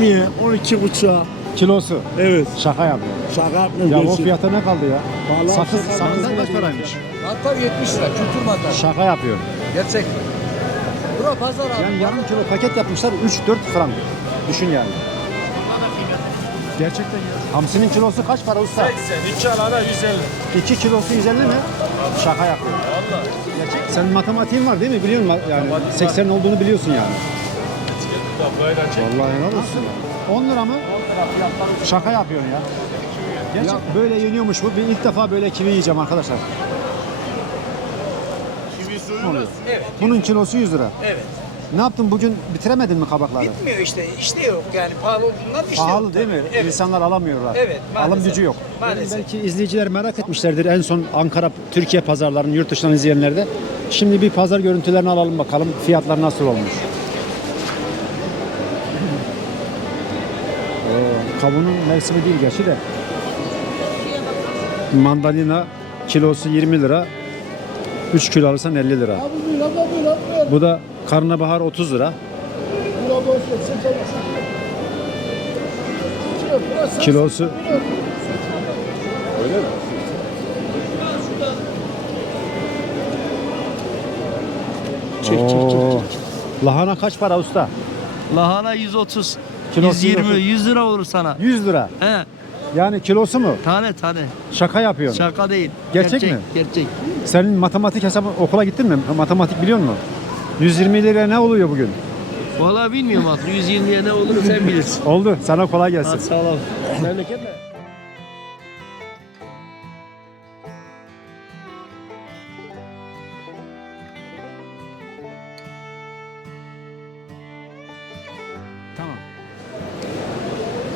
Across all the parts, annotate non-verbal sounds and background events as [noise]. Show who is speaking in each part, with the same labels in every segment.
Speaker 1: Niye? 12 buçuğa.
Speaker 2: Kilosu.
Speaker 1: Evet.
Speaker 2: Şaka yapıyor.
Speaker 1: Şaka yapmıyorum.
Speaker 2: Ya o fiyata ne kaldı ya?
Speaker 1: Vallahi
Speaker 2: Sakız,
Speaker 1: şaka
Speaker 2: sakızlar
Speaker 1: yapmıyorum.
Speaker 2: kaç paraymış?
Speaker 3: Mantar 70 lira, kültür mantar.
Speaker 2: Şaka yapıyor.
Speaker 3: Gerçek. Bura pazar abi.
Speaker 2: Yani yarım kilo paket yapmışlar 3-4 frank. Düşün yani. Gerçekten ya. Hamsinin kilosu kaç para usta?
Speaker 4: 80, 2 alana 150.
Speaker 2: 2 kilosu 150 mi? Şaka yapıyor. Gerçek. Sen matematiğin var değil mi? Biliyorsun ma- yani 80 olduğunu biliyorsun yani. Vallahi olsun. 10 lira mı? Şaka yapıyorsun ya. Gerçek böyle yeniyormuş bu. Bir ilk defa böyle kivi yiyeceğim arkadaşlar.
Speaker 4: Kivi suyu
Speaker 2: Oluyor.
Speaker 3: Evet,
Speaker 2: Bunun kilosu 100 lira.
Speaker 3: evet.
Speaker 2: Ne yaptın bugün bitiremedin mi kabakları?
Speaker 3: Bitmiyor işte, işte yok yani pahalı olduğundan işte
Speaker 2: Pahalı
Speaker 3: yok.
Speaker 2: değil mi?
Speaker 3: Evet.
Speaker 2: İnsanlar alamıyorlar.
Speaker 3: Evet,
Speaker 2: Alım
Speaker 3: maalesef.
Speaker 2: gücü yok.
Speaker 3: Maalesef.
Speaker 2: Belki izleyiciler merak etmişlerdir en son Ankara, Türkiye pazarlarını yurt dışından izleyenler de. Şimdi bir pazar görüntülerini alalım bakalım fiyatlar nasıl olmuş. Kavunun mevsimi değil gerçi de. Mandalina kilosu 20 lira. 3 kilo alırsan 50 lira. Bu da karnabahar 30 lira. Kilosu Oo. Lahana kaç para usta?
Speaker 5: Lahana 130.
Speaker 2: Kilosu
Speaker 5: 120,
Speaker 2: 130.
Speaker 5: 100 lira olur sana.
Speaker 2: 100 lira.
Speaker 5: He,
Speaker 2: Yani kilosu mu?
Speaker 5: tane tane.
Speaker 2: Şaka yapıyorsun.
Speaker 5: Şaka değil.
Speaker 2: Gerçek mi?
Speaker 5: Gerçek.
Speaker 2: Senin matematik hesabı okula gittin mi? Matematik biliyor musun? 120 lira ne oluyor bugün?
Speaker 5: Vallahi bilmiyorum artık. 120'ye ne olur sen bilirsin.
Speaker 2: Oldu. Sana kolay gelsin.
Speaker 5: Hadi sağ ol. Memleket mi?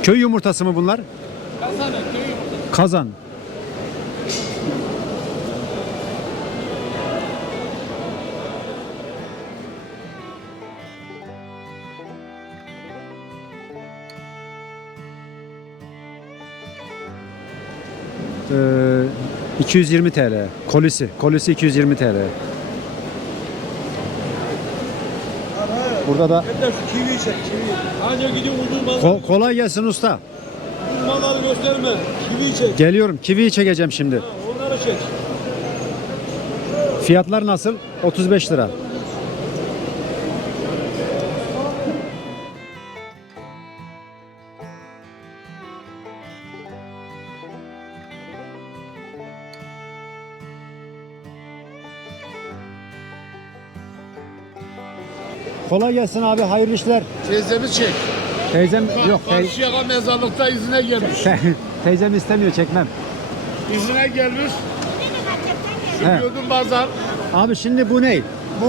Speaker 2: Köy yumurtası mı bunlar? Kazan. Ee, 220 TL. Kolisi. Kolisi 220 TL. Burada da
Speaker 4: Kivi çek, kivi. Anca gidiyor ucuz mal,
Speaker 2: Ko- kolay gelsin usta.
Speaker 4: malları gösterme. Kivi çek.
Speaker 2: Geliyorum. Kiviyi çekeceğim şimdi.
Speaker 4: Onları çek.
Speaker 2: Fiyatlar nasıl? 35 lira. Kolay gelsin abi. Hayırlı işler.
Speaker 6: Teyzemi çek.
Speaker 2: Teyzem yok. Tey-
Speaker 6: Karşıyaka mezarlıkta izine gelmiş. [laughs]
Speaker 2: teyzem istemiyor çekmem.
Speaker 6: İzine gelmiş. Şu
Speaker 2: He.
Speaker 6: gördüğün pazar.
Speaker 2: Abi şimdi bu ne?
Speaker 6: Bu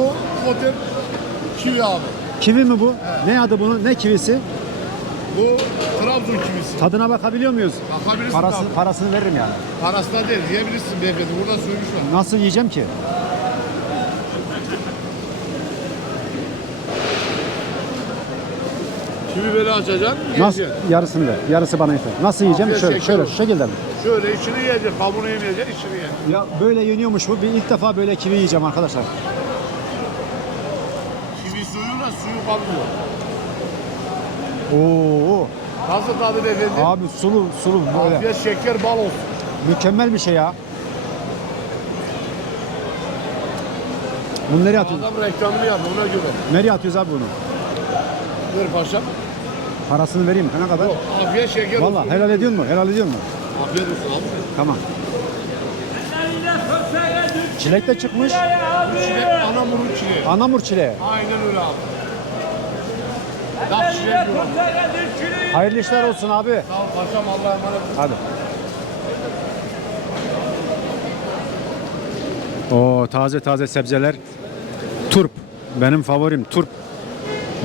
Speaker 6: otel kivi abi.
Speaker 2: Kivi mi bu? Ne adı bunun? Ne kivisi?
Speaker 6: Bu Trabzon kivisi.
Speaker 2: Tadına bakabiliyor muyuz?
Speaker 6: Bakabilirsin
Speaker 2: Parası,
Speaker 6: abi.
Speaker 2: parasını veririm yani.
Speaker 6: Parası da değil. Yiyebilirsin beyefendi. Burada söylemiş var.
Speaker 2: Nasıl yiyeceğim ki?
Speaker 6: Böyle açacaksın.
Speaker 2: Nasıl?
Speaker 6: Yiyeceksin.
Speaker 2: Yarısını ver. Yarısı bana yeter. Nasıl yiyeceğim?
Speaker 6: Afiyet
Speaker 2: Şöyle,
Speaker 6: şeker
Speaker 2: şöyle,
Speaker 6: olsun.
Speaker 2: şu şekilde mi?
Speaker 6: Şöyle içini yiyeceksin. Kabuğunu yemeyeceksin. içini yiyeceksin.
Speaker 2: Ya böyle yeniyormuş bu. Bir ilk defa böyle kivi yiyeceğim arkadaşlar.
Speaker 6: Kivi suyuyla suyu kalmıyor.
Speaker 2: Oo,
Speaker 6: Nasıl tadı efendim?
Speaker 2: abi sulu sulu böyle.
Speaker 6: Afiyet şeker bal olsun.
Speaker 2: Mükemmel bir şey ya. Bunu nereye atıyoruz?
Speaker 6: Adam reklamını yapıyor ona göre.
Speaker 2: Nereye atıyoruz abi bunu?
Speaker 6: Ver paşam.
Speaker 2: Parasını vereyim. Ne kadar?
Speaker 6: Afiyet şeker
Speaker 2: Valla
Speaker 6: olsun.
Speaker 2: helal ediyor mu? Helal ediyor mu?
Speaker 6: Afiyet olsun abi.
Speaker 2: Tamam. Çilek de çıkmış.
Speaker 6: Çilek anamurun çileği.
Speaker 2: Anamur çileği.
Speaker 6: Aynen öyle abi. Laf çileği diyorum.
Speaker 2: Hayırlı işler olsun abi.
Speaker 6: Sağ ol paşam Allah'a emanet olun.
Speaker 2: Hadi. O taze taze sebzeler. Turp. Benim favorim turp.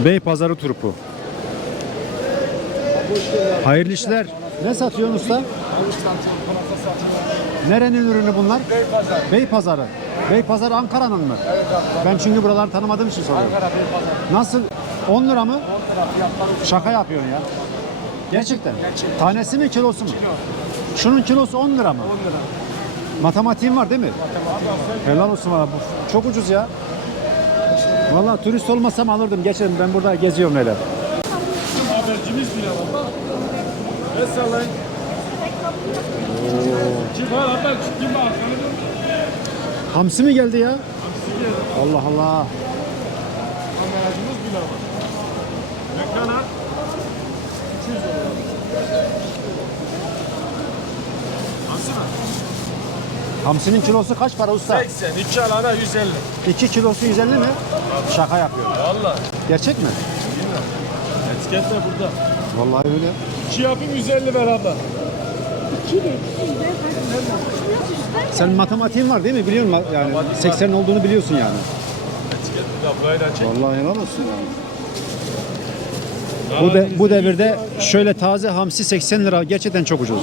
Speaker 2: Beypazarı turpu. Hayırlı işler. Ne satıyorsun usta? Nerenin ürünü bunlar? Beypazarı. Beypazarı. Beypazarı Ankara'nın mı? Ben çünkü buraları tanımadığım için soruyorum. Ankara Beypazarı. Nasıl? 10 lira mı? 10 lira Şaka yapıyorsun ya. Gerçekten. Tanesi mi kilosu mu? Şunun kilosu 10 lira mı? 10 lira. Matematiğin var değil mi? Matematiğim. Helal olsun bana. Bu çok ucuz ya. Vallahi turist olmasam alırdım. Geçelim ben burada geziyorum öyle.
Speaker 6: İkimiz bile var. Ne sallayın? Çık var bak. Sana dön.
Speaker 2: Hamsi mi geldi ya? Allah Allah.
Speaker 6: Kameracımız bile var. Ne kadar? 200 lira. Nasıl mı?
Speaker 2: Hamsinin kilosu kaç para usta?
Speaker 6: 80, 2 alana 150.
Speaker 2: 2 kilosu 150 mi? Şaka yapıyor.
Speaker 6: Valla.
Speaker 2: Gerçek mi?
Speaker 6: De burada.
Speaker 2: Vallahi öyle.
Speaker 6: 2 yapayım 150 beraber.
Speaker 2: Sen matematiğin var değil mi? Biliyorsun ma- yani 80 olduğunu biliyorsun yani.
Speaker 6: Etiket burada böyle çek.
Speaker 2: Vallahi helal olsun yani. Bu, de, bu devirde şöyle taze hamsi 80 lira gerçekten çok ucuz.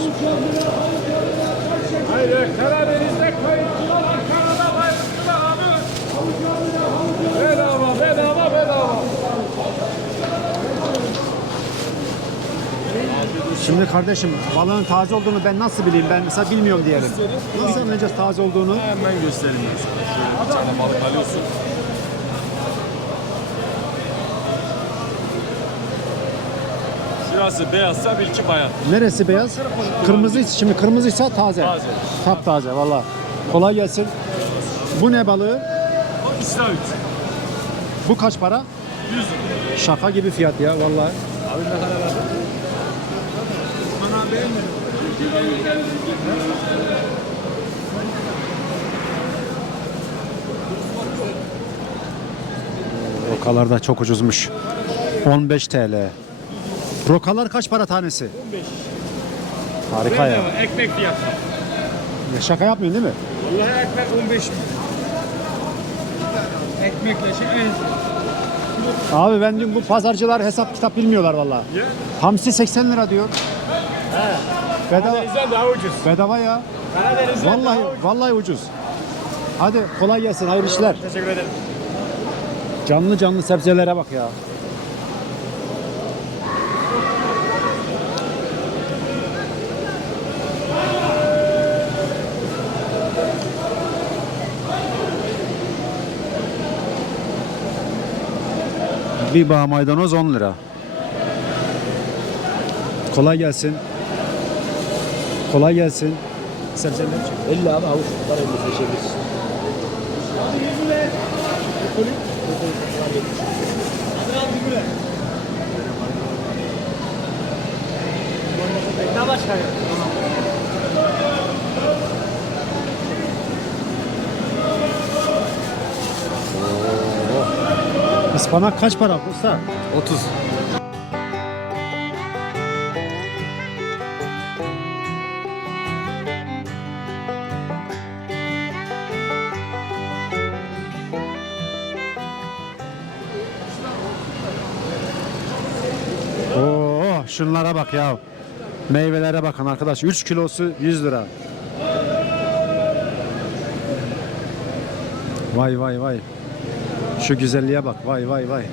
Speaker 6: Hayır, Karadeniz'de kayıtlılar, Ankara'da kayıtlılar abi. Bedava, bedava, bedava.
Speaker 2: Şimdi kardeşim balığın taze olduğunu ben nasıl bileyim? Ben mesela bilmiyorum diyelim. Nasıl anlayacağız taze olduğunu?
Speaker 6: Hemen göstereyim ben sana. Şöyle bir tane balık alıyorsun. Şurası beyazsa bil ki bayan.
Speaker 2: Neresi beyaz? Kırmızı şimdi kırmızıysa taze.
Speaker 6: Taze.
Speaker 2: Tap taze valla. Kolay gelsin. Bu ne balığı?
Speaker 6: O İsravit.
Speaker 2: Bu kaç para?
Speaker 6: 100 lira.
Speaker 2: Şaka gibi fiyat ya vallahi.
Speaker 6: Abi ne kadar.
Speaker 2: Rokalar da çok ucuzmuş. 15 TL. Rokalar kaç para tanesi?
Speaker 6: 15.
Speaker 2: Harika ya.
Speaker 6: Ekmek fiyatı.
Speaker 2: Ya Şaka yapmıyorsun değil mi?
Speaker 6: Vallahi ekmek 15 mi? Ekmekle şey en
Speaker 2: Abi ben dün bu pazarcılar hesap kitap bilmiyorlar vallahi. Hamsi 80 lira diyor. Bedava,
Speaker 6: Karadeniz'den daha ucuz.
Speaker 2: bedava ya.
Speaker 6: Karadeniz'den
Speaker 2: Vallahi
Speaker 6: daha ucuz.
Speaker 2: vallahi ucuz. Hadi kolay gelsin, hayırlı işler.
Speaker 6: Teşekkür ederim.
Speaker 2: Canlı canlı sebzelere bak ya. Bir bağ maydanoz 10 lira. Kolay gelsin. Kolay gelsin. Sebzeler
Speaker 7: 50 abi avuç var 50 seçebiliriz.
Speaker 2: Ispanak kaç para usta?
Speaker 6: 30.
Speaker 2: şunlara bak ya. Meyvelere bakın arkadaş. 3 kilosu 100 lira. Vay vay vay. Şu güzelliğe bak. Vay vay vay.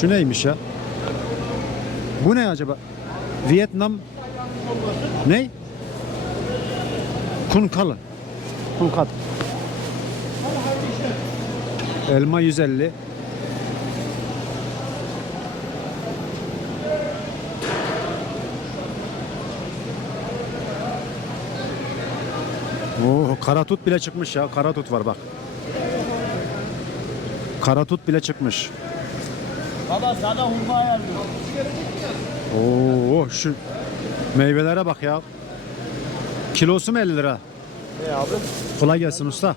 Speaker 2: Şu neymiş ya? Bu ne acaba? Vietnam ne? Kunkalı. Kunkat. Elma 150. Oo, karatut bile çıkmış ya. Karatut var bak. Karatut bile çıkmış.
Speaker 8: Baba sana hurma ayarlıyor.
Speaker 2: Oo şu meyvelere bak ya. Kilosu mu 50 lira?
Speaker 6: Ne abi?
Speaker 2: Kolay gelsin usta.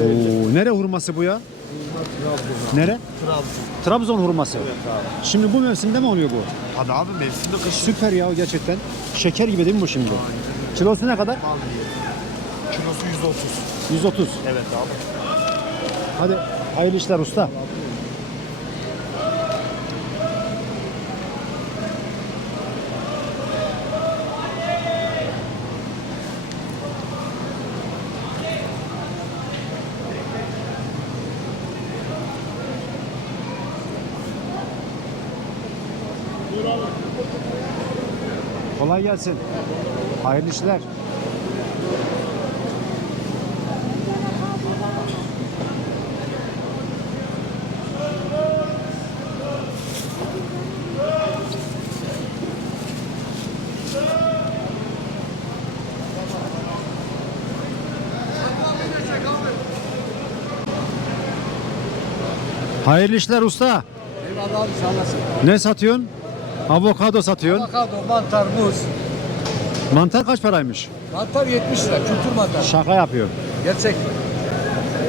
Speaker 2: Oo, nere hurması bu ya? Nere?
Speaker 8: Trabzon.
Speaker 2: Trabzon hurması. Şimdi bu mevsimde mi oluyor bu?
Speaker 9: Hadi abi mevsimde kış
Speaker 2: Süper ya gerçekten. Şeker gibi değil mi bu şimdi? Kilosu ne kadar?
Speaker 9: kilosu 130.
Speaker 2: 130.
Speaker 9: Evet abi.
Speaker 2: Hadi hayırlı işler usta. Kolay gelsin. Hayırlı işler. Hayırlı işler usta.
Speaker 4: Eyvallah abi sağ olasın.
Speaker 2: Ne satıyorsun? Avokado satıyorsun.
Speaker 4: Avokado, mantar, muz.
Speaker 2: Mantar kaç paraymış?
Speaker 4: Mantar 70 lira. Kültür mantar.
Speaker 2: Şaka yapıyor.
Speaker 4: Gerçek.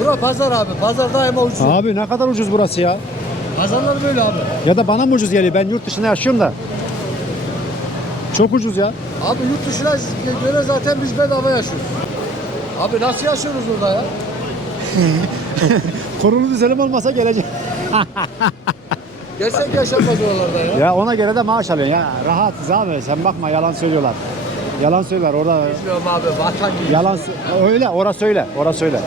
Speaker 4: Bura pazar abi. Pazar daima ucuz.
Speaker 2: Abi ne kadar ucuz burası ya.
Speaker 4: Pazarlar böyle abi.
Speaker 2: Ya da bana mı ucuz geliyor? Ben yurt dışında yaşıyorum da. Çok ucuz ya.
Speaker 4: Abi yurt dışına göre zaten biz bedava yaşıyoruz. Abi nasıl yaşıyoruz burada ya? [laughs]
Speaker 2: Kurulu düzenim olmasa gelecek. [laughs]
Speaker 4: Gerçek yaşanmaz oralarda ya.
Speaker 2: Ya ona göre de maaş alıyorsun ya. Rahatsız abi. Sen bakma yalan söylüyorlar. Yalan söylüyorlar orada.
Speaker 4: Bilmiyorum abi vatan gibi.
Speaker 2: Yalan öyle orası öyle. Orası öyle.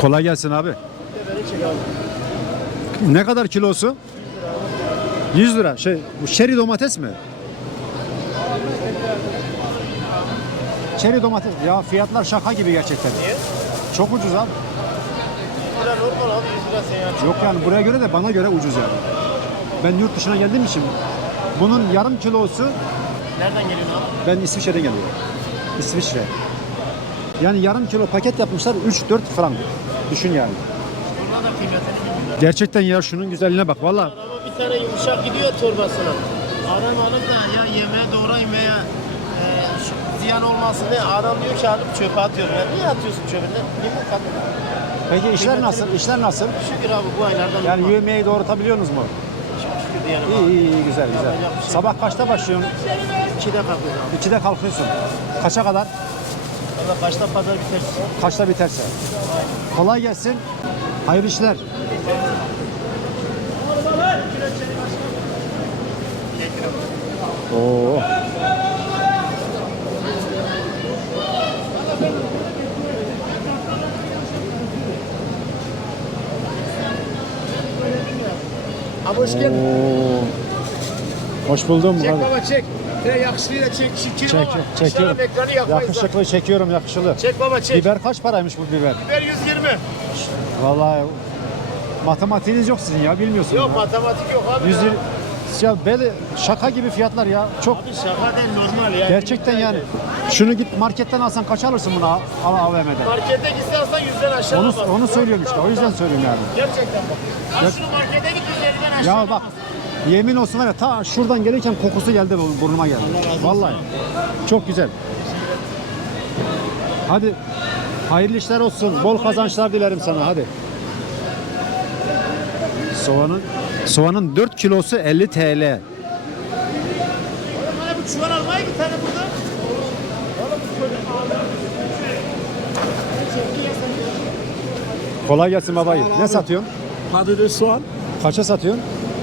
Speaker 2: Kolay gelsin abi. Ne kadar kilosu? 100 lira. Şey, bu şeri domates mi? Çeri domates. Ya fiyatlar şaka gibi gerçekten. Niye? Çok ucuz abi. Yok yani buraya göre de bana göre ucuz yani. Ben yurt dışına geldiğim için bunun yarım kilosu
Speaker 1: Nereden geliyorsun abi?
Speaker 2: ben İsviçre'den geliyorum. İsviçre. Yani yarım kilo paket yapmışlar 3-4 frank. Düşün yani.
Speaker 1: Burada da kıymetini bilmiyorlar.
Speaker 2: Gerçekten ya şunun güzelliğine bak valla.
Speaker 1: Ama bir tane yumuşak gidiyor torbasına. Adam alıp da ya yemeğe doğrayın veya ziyan olmasın diye adam diyor ki alıp çöpe atıyorum. Ya niye atıyorsun çöpe? Ne, limon katma.
Speaker 2: Peki işler nasıl? İşler nasıl?
Speaker 1: Şükür abi bu aylardan
Speaker 2: Yani
Speaker 1: olmaz.
Speaker 2: yemeği doğrultabiliyorsunuz mu?
Speaker 1: Şükür diyelim
Speaker 2: İyi
Speaker 1: abi.
Speaker 2: iyi iyi güzel güzel.
Speaker 1: Yapacak bir şey
Speaker 2: Sabah kaçta başlıyorsun?
Speaker 1: İkide kalkıyoruz abi.
Speaker 2: 2'de kalkıyorsun. Kaça kadar?
Speaker 1: Valla kaçta pazar biter?
Speaker 2: Kaçta biterse. Kolay gelsin. Hayırlı işler. Oo.
Speaker 4: Abi hoş geldin.
Speaker 2: Hoş buldum.
Speaker 4: Çek
Speaker 2: Hadi.
Speaker 4: baba çek. Sen yakışıklıyla çek. Şükür
Speaker 2: Çek, çek, çekiyorum.
Speaker 4: İnşallah ekranı yakmayız.
Speaker 2: Yakışıklı çekiyorum yakışıklı.
Speaker 4: Çek baba çek.
Speaker 2: Biber kaç paraymış bu biber?
Speaker 4: Biber 120.
Speaker 2: Vallahi matematiğiniz yok sizin ya bilmiyorsunuz.
Speaker 4: Yok
Speaker 2: ya.
Speaker 4: matematik yok abi.
Speaker 2: 120 ya böyle şaka gibi fiyatlar ya. Çok
Speaker 1: Abi şaka değil normal ya.
Speaker 2: gerçekten yani. Şunu git marketten alsan kaç alırsın bunu A- A-?
Speaker 4: Markete gitsen alsan 100'den aşağı
Speaker 2: Onu
Speaker 4: alamazsın.
Speaker 2: onu söylüyorum işte. O yüzden söylüyorum yani.
Speaker 4: Gerçekten bak. Al şunu markete git 150'den aşağı
Speaker 2: Ya bak yemin olsun var ya ta şuradan gelirken kokusu geldi bu- burnuma geldi. Vallahi. Çok güzel. Hadi hayırlı işler olsun. Bol kazançlar dilerim sana hadi. Soğanın soğanın 4 kilosu 50 TL.
Speaker 4: Bana bir çuval almaya git tane burada.
Speaker 2: Kolay gelsin babayı. Ne satıyorsun?
Speaker 6: Patates soğan
Speaker 2: Kaça satıyorsun?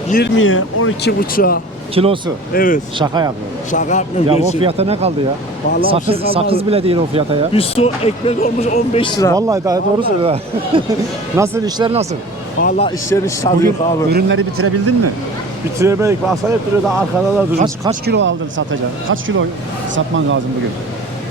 Speaker 6: 20'ye 12 buçuğa.
Speaker 2: Kilosu.
Speaker 6: Evet.
Speaker 2: Şaka yapıyorum.
Speaker 6: Şaka yapmıyorum.
Speaker 2: Ya o fiyata ne kaldı ya?
Speaker 6: Vallahi
Speaker 2: sakız,
Speaker 6: bir şey kalmadı.
Speaker 2: sakız bile değil o fiyata ya.
Speaker 6: Bir su ekmek olmuş 15 lira.
Speaker 2: Vallahi daha doğru söylüyor. [laughs] nasıl işler nasıl?
Speaker 6: Vallahi tadı
Speaker 2: Bugün
Speaker 6: abi.
Speaker 2: ürünleri bitirebildin mi?
Speaker 6: Bitiremedik. Hep duruyor da arkada da duruyor.
Speaker 2: Kaç kaç kilo aldın satacaksın? Kaç kilo satman lazım bugün?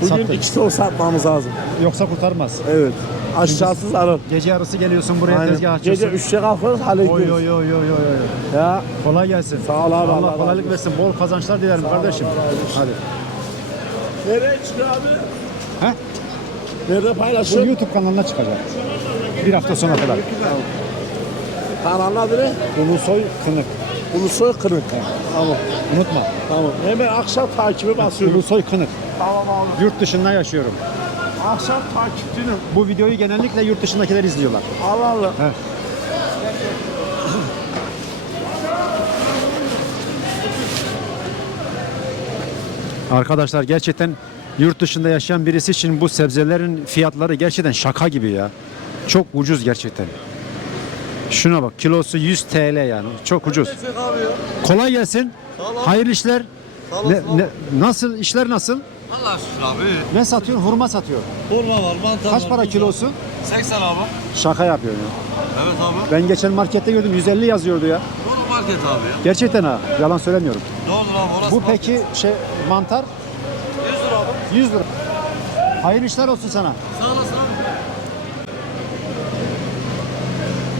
Speaker 6: Bugün
Speaker 2: Sattın.
Speaker 6: 2 ton satmamız lazım.
Speaker 2: Yoksa kurtarmaz.
Speaker 6: Evet. Aşağısı zarar.
Speaker 2: Gece yarısı geliyorsun buraya
Speaker 6: Aynen.
Speaker 2: tezgah açıyorsun.
Speaker 6: Gece 3'te kalkarız
Speaker 2: Oy
Speaker 6: hallederiz.
Speaker 2: oy oy oy oy oy.
Speaker 6: Ya
Speaker 2: Kolay gelsin.
Speaker 6: Sağ ol abi, Allah
Speaker 2: Allah kolaylık versin. Bol kazançlar dilerim kardeşim. Hadi.
Speaker 6: nereye çıkıyor abi?
Speaker 2: He?
Speaker 6: Nerede
Speaker 2: Bu
Speaker 6: paylaşıyor?
Speaker 2: YouTube kanalına çıkacak. Bir hafta sonra kadar.
Speaker 6: Kanalın adı ne?
Speaker 2: Ulusoy Kınık.
Speaker 6: Ulusoy Kırık.
Speaker 2: Tamam. Unutma.
Speaker 6: Tamam. Hemen akşam takibi basıyorum.
Speaker 2: Ulusoy Kınık.
Speaker 6: Tamam abi.
Speaker 2: Yurt dışında yaşıyorum.
Speaker 6: Akşam takipçinim.
Speaker 2: Bu videoyu genellikle yurt dışındakiler izliyorlar.
Speaker 6: Allah Allah.
Speaker 2: Arkadaşlar gerçekten yurt dışında yaşayan birisi için bu sebzelerin fiyatları gerçekten şaka gibi ya. Çok ucuz gerçekten. Şuna bak kilosu 100 TL yani. Çok ucuz. Kolay gelsin. Hayırlı işler. Ne, ne- nasıl işler nasıl?
Speaker 10: Allah şükür abi.
Speaker 2: Ne satıyorsun? Hurma satıyor.
Speaker 10: Hurma var, mantar
Speaker 2: Kaç
Speaker 10: var,
Speaker 2: para
Speaker 10: tuz
Speaker 2: kilosu?
Speaker 10: var.
Speaker 6: 80 abi.
Speaker 2: Şaka yapıyorsun ya.
Speaker 6: Evet abi.
Speaker 2: Ben geçen markette gördüm 150 yazıyordu ya.
Speaker 6: Doğru market abi ya.
Speaker 2: Gerçekten ha. Yalan söylemiyorum.
Speaker 6: Doğrudur abi orası
Speaker 2: Bu
Speaker 6: market.
Speaker 2: peki şey mantar
Speaker 6: 100 lira abi.
Speaker 2: 100 lira. Hayırlı işler olsun sana.
Speaker 6: Sağ olasın abi.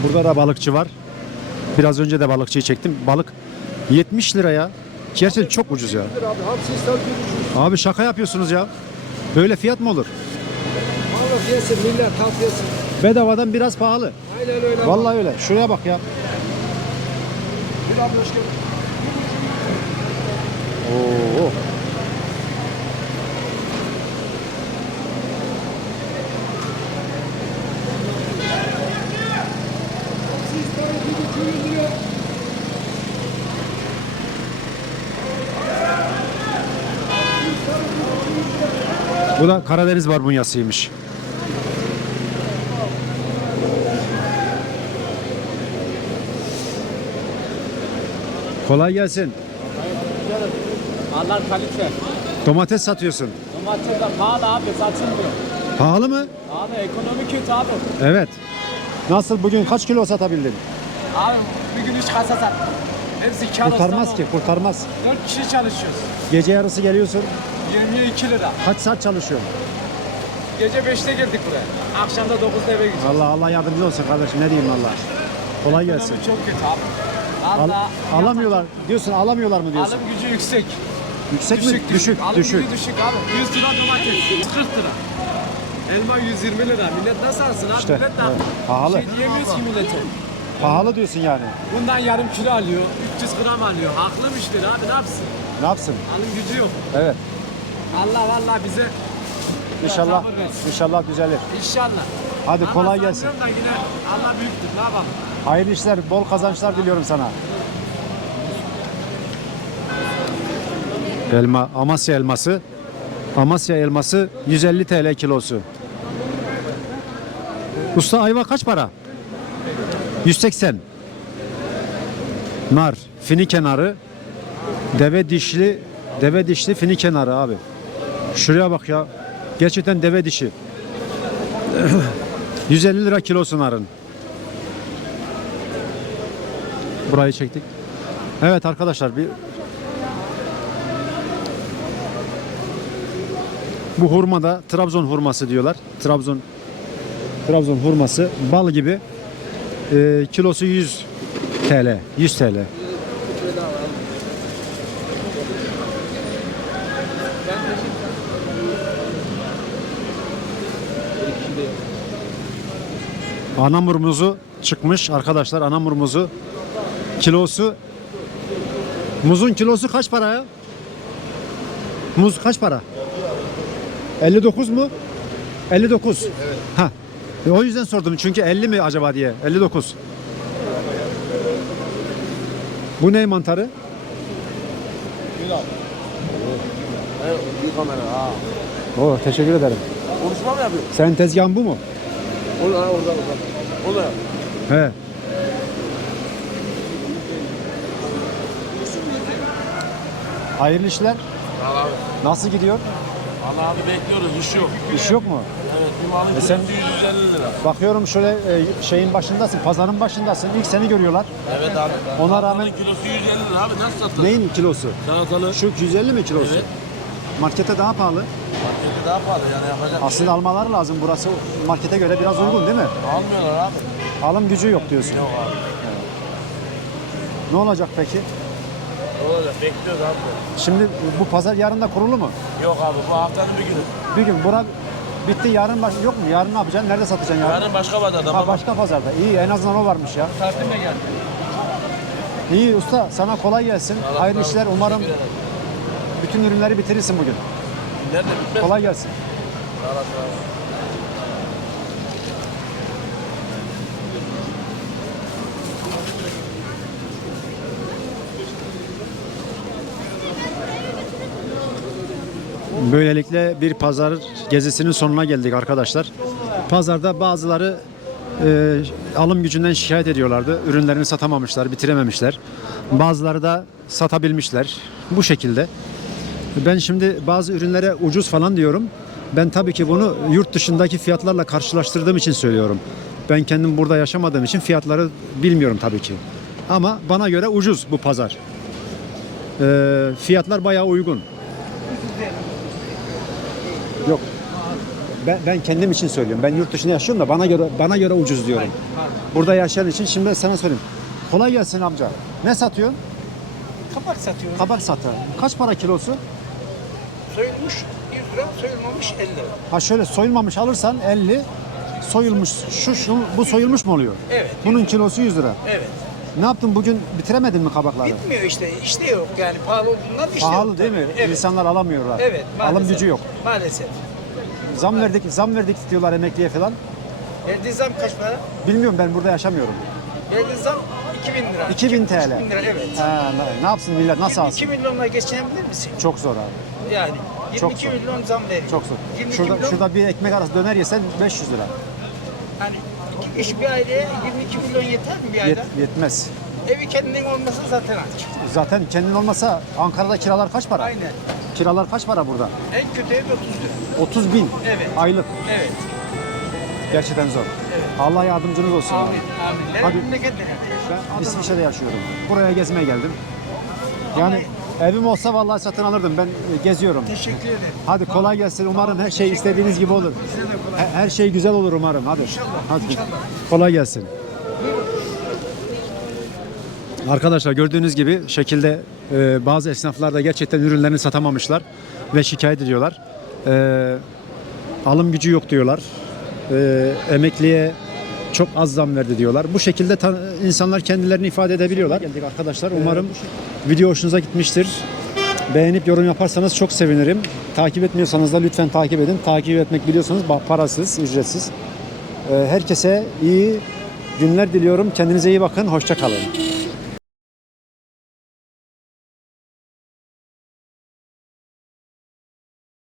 Speaker 2: Burada da balıkçı var. Biraz önce de balıkçıyı çektim. Balık 70 lira ya. Gerçekten çok ucuz ya.
Speaker 3: Abi hamsi ister bir
Speaker 2: Abi şaka yapıyorsunuz ya. Böyle fiyat mı olur?
Speaker 3: Balık yesin millet tat yesin.
Speaker 2: Bedavadan biraz pahalı.
Speaker 3: Aynen öyle.
Speaker 2: Vallahi öyle. Şuraya bak ya.
Speaker 3: Bir abi hoş geldin.
Speaker 2: Oo. Bu da Karadeniz barbunyasıymış. Kolay gelsin.
Speaker 4: Allah kalite.
Speaker 2: Domates satıyorsun.
Speaker 4: Domates de pahalı abi satılmıyor.
Speaker 2: Pahalı mı?
Speaker 4: Abi ekonomi kötü abi.
Speaker 2: Evet. Nasıl bugün kaç kilo satabildin?
Speaker 4: Abi bir gün üç kasa sattım. Hepsi kar
Speaker 2: Kurtarmaz ki, kurtarmaz.
Speaker 4: Dört kişi çalışıyoruz.
Speaker 2: Gece yarısı geliyorsun.
Speaker 4: 22 lira.
Speaker 2: Kaç saat çalışıyorsun?
Speaker 4: Gece 5'te girdik buraya. Akşam da 9'da eve gideceğiz.
Speaker 2: Allah Allah yardımcı olsun kardeşim. Ne diyeyim Allah. Kolay gelsin.
Speaker 4: Ekonomi çok kötü abi.
Speaker 2: Al- alamıyorlar diyorsun. Alamıyorlar mı diyorsun?
Speaker 4: Alım gücü yüksek.
Speaker 2: Yüksek mi? Düşük.
Speaker 4: Alım
Speaker 2: Düşük.
Speaker 4: gücü düşük abi. 100 lira domates. 40 lira. Elma 120 lira. Millet nasıl alsın abi?
Speaker 2: İşte,
Speaker 4: Millet de
Speaker 2: evet. Pahalı.
Speaker 4: şey diyemiyoruz ki millete.
Speaker 2: Pahalı diyorsun yani.
Speaker 4: Bundan yarım kilo alıyor. 300 gram alıyor. Haklı müşteri abi ne yapsın?
Speaker 2: Ne yapsın?
Speaker 4: Alım gücü yok.
Speaker 2: Evet.
Speaker 4: Allah vallahi bize
Speaker 2: İnşallah
Speaker 4: sabır versin.
Speaker 2: inşallah düzelir.
Speaker 4: inşallah.
Speaker 2: Hadi
Speaker 4: Ama
Speaker 2: kolay gelsin.
Speaker 4: sanmıyorum da yine Allah büyüktür. Ne yapalım?
Speaker 2: Hayırlı işler, bol kazançlar diliyorum sana. Elma, Amasya elması. Amasya elması 150 TL kilosu. Usta ayva kaç para? 180. Nar, fini kenarı, deve dişli, deve dişli fini kenarı abi. Şuraya bak ya. Gerçekten deve dişi. [clears throat] 150 lira kilosu narın. Burayı çektik. Evet arkadaşlar bir bu hurma da Trabzon hurması diyorlar. Trabzon Trabzon hurması bal gibi Ee, kilosu 100 TL 100 TL. Anamur muzu çıkmış arkadaşlar. Anamur muzu kilosu muzun kilosu kaç para ya? Muz kaç para? 59 mu? 59. Evet. Ha. E, o yüzden sordum çünkü 50 mi acaba diye. 59. Bu ne mantarı?
Speaker 3: Bir kamera ha.
Speaker 2: Oo, teşekkür ederim.
Speaker 3: Konuşma mı yapıyor?
Speaker 2: Senin tezgahın bu mu?
Speaker 3: Orada orada orada. O da.
Speaker 2: He. Hayırlı işler.
Speaker 6: Abi.
Speaker 2: Nasıl gidiyor?
Speaker 6: Allah abi bekliyoruz iş yok.
Speaker 2: İş yok mu?
Speaker 6: Evet bir malın
Speaker 2: E sen-
Speaker 6: 150 lira.
Speaker 2: Bakıyorum şöyle e, şeyin başındasın, pazarın başındasın. İlk seni görüyorlar.
Speaker 6: Evet abi.
Speaker 2: Ona rağmen-
Speaker 6: kilosu 150 lira abi nasıl satılır?
Speaker 2: Neyin kilosu?
Speaker 6: Salatalı.
Speaker 2: Şu 150 mi kilosu?
Speaker 6: Evet.
Speaker 2: Markete daha pahalı.
Speaker 6: Markette daha pahalı yani yapacak bir şey
Speaker 2: Aslında almaları lazım. Burası markete göre biraz uygun değil mi?
Speaker 6: Almıyorlar abi.
Speaker 2: Alım gücü yok diyorsun.
Speaker 6: Yok abi.
Speaker 2: Ne olacak peki?
Speaker 6: Ne olacak bekliyoruz abi.
Speaker 2: Şimdi bu pazar yarın da kurulu mu?
Speaker 6: Yok abi bu haftanın bir günü.
Speaker 2: Bir gün bura bitti yarın baş... yok mu? Yarın ne yapacaksın? Nerede satacaksın yarın?
Speaker 6: Yarın başka pazarda
Speaker 2: Ha
Speaker 6: baba.
Speaker 2: başka pazarda. İyi en azından o varmış ya.
Speaker 6: Tartımla geldi.
Speaker 2: İyi usta sana kolay gelsin.
Speaker 6: Allah
Speaker 2: Hayırlı
Speaker 6: razı olsun.
Speaker 2: işler. Umarım
Speaker 6: Teşekkür ederim.
Speaker 2: Bütün ürünleri bitirirsin bugün.
Speaker 6: Nerede bitmez?
Speaker 2: Kolay gelsin.
Speaker 6: Sağ olasın abi.
Speaker 2: Böylelikle bir pazar gezisinin sonuna geldik arkadaşlar. Pazarda bazıları e, alım gücünden şikayet ediyorlardı. Ürünlerini satamamışlar, bitirememişler. Bazıları da satabilmişler. Bu şekilde. Ben şimdi bazı ürünlere ucuz falan diyorum. Ben tabii ki bunu yurt dışındaki fiyatlarla karşılaştırdığım için söylüyorum. Ben kendim burada yaşamadığım için fiyatları bilmiyorum tabii ki. Ama bana göre ucuz bu pazar. Ee, fiyatlar bayağı uygun. Yok. Ben, ben kendim için söylüyorum. Ben yurt dışında yaşıyorum da bana göre bana göre ucuz diyorum. Burada yaşayan için şimdi sana söyleyeyim. Kolay gelsin amca. Ne satıyorsun?
Speaker 4: Kabak satıyoruz.
Speaker 2: Kabak satı. Kaç para kilosu?
Speaker 4: Soyulmuş 100 lira, soyulmamış 50 lira.
Speaker 2: Ha şöyle soyulmamış alırsan 50, soyulmuş şu, şu bu soyulmuş mu oluyor?
Speaker 4: Evet.
Speaker 2: Bunun kilosu 100 lira.
Speaker 4: Evet.
Speaker 2: Ne yaptın bugün bitiremedin mi kabakları?
Speaker 4: Bitmiyor işte. İşte yok yani pahalı olduğundan işte
Speaker 2: Pahalı
Speaker 4: yok
Speaker 2: değil mi?
Speaker 4: Evet.
Speaker 2: İnsanlar alamıyorlar.
Speaker 4: Evet. Maalesef.
Speaker 2: Alım gücü yok.
Speaker 4: Maalesef.
Speaker 2: Zam verdik, zam verdik diyorlar emekliye falan.
Speaker 4: Verdiği zam kaç para?
Speaker 2: Bilmiyorum ben burada yaşamıyorum.
Speaker 4: Verdiği zam 2000 lira.
Speaker 2: 2000 TL.
Speaker 4: 2000 lira evet.
Speaker 2: Ha, ne, yapsın millet nasıl alsın?
Speaker 4: 22 milyonla geçinebilir misin?
Speaker 2: Çok zor abi.
Speaker 4: Yani
Speaker 2: Çok
Speaker 4: 22
Speaker 2: zor.
Speaker 4: milyon zam veriyor.
Speaker 2: Çok zor.
Speaker 4: 22
Speaker 2: Şurada,
Speaker 4: milyon
Speaker 2: şurada bir ekmek arası döner yesen 500 lira.
Speaker 4: hani iki kişi bir aileye 22 milyon yeter mi bir
Speaker 2: Yet-
Speaker 4: ayda?
Speaker 2: yetmez.
Speaker 4: Evi kendinin olmasa zaten aç.
Speaker 2: Zaten kendin olmasa Ankara'da kiralar kaç para?
Speaker 4: Aynen.
Speaker 2: Kiralar kaç para burada?
Speaker 4: En kötü ev 30 lira.
Speaker 2: 30 bin
Speaker 4: Evet.
Speaker 2: aylık.
Speaker 4: Evet.
Speaker 2: Gerçekten zor. Allah yardımcınız olsun.
Speaker 4: Amin.
Speaker 2: abi.
Speaker 4: Amin.
Speaker 2: Hadi.
Speaker 4: Memleketlerim.
Speaker 2: Ben İsviçre'de yaşıyorum. Buraya gezmeye geldim. Yani evim olsa vallahi satın alırdım. Ben e, geziyorum.
Speaker 4: Teşekkür ederim.
Speaker 2: Hadi kolay gelsin. Umarım her şey istediğiniz gibi olur. He- Her şey güzel olur umarım. Hadi. Hadi. Kolay gelsin. Arkadaşlar gördüğünüz gibi şekilde e, bazı esnaflar da gerçekten ürünlerini satamamışlar ve şikayet ediyorlar. E, alım gücü yok diyorlar. E, emekliye çok az zam verdi diyorlar. Bu şekilde insanlar kendilerini ifade edebiliyorlar. Geldik arkadaşlar. Umarım video hoşunuza gitmiştir. Beğenip yorum yaparsanız çok sevinirim. Takip etmiyorsanız da lütfen takip edin. Takip etmek biliyorsanız parasız, ücretsiz. E, herkese iyi günler diliyorum. Kendinize iyi bakın. Hoşça kalın.